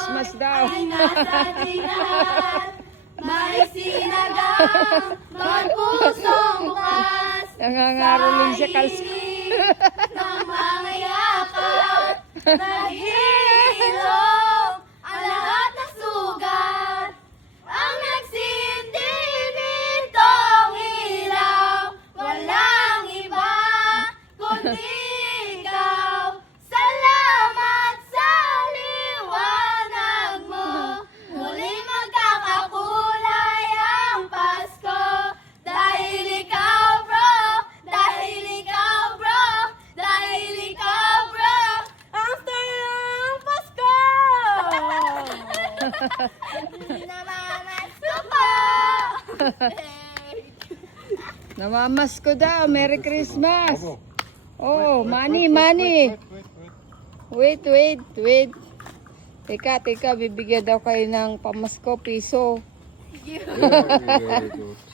Christmas daw. ay nasa ating lahat. May sinagang magpusong bukas. Nangangaroling siya kalsa. Sa ng mga yakap. Naghihilom ang lahat ng sugat. Ang nagsindi nitong ilaw. Walang iba kundi ikaw. Salamat sa liwanag mo. Muli magkakakulay ang Pasko. Dahil ikaw bro, dahil ikaw bro, dahil ikaw bro, ang saya ng Pasko. Namamas ko po. Namamas ko daw. Merry Christmas. Oh, money. Wait. Teka, bibigyan daw kayo ng pamasko piso. Very good.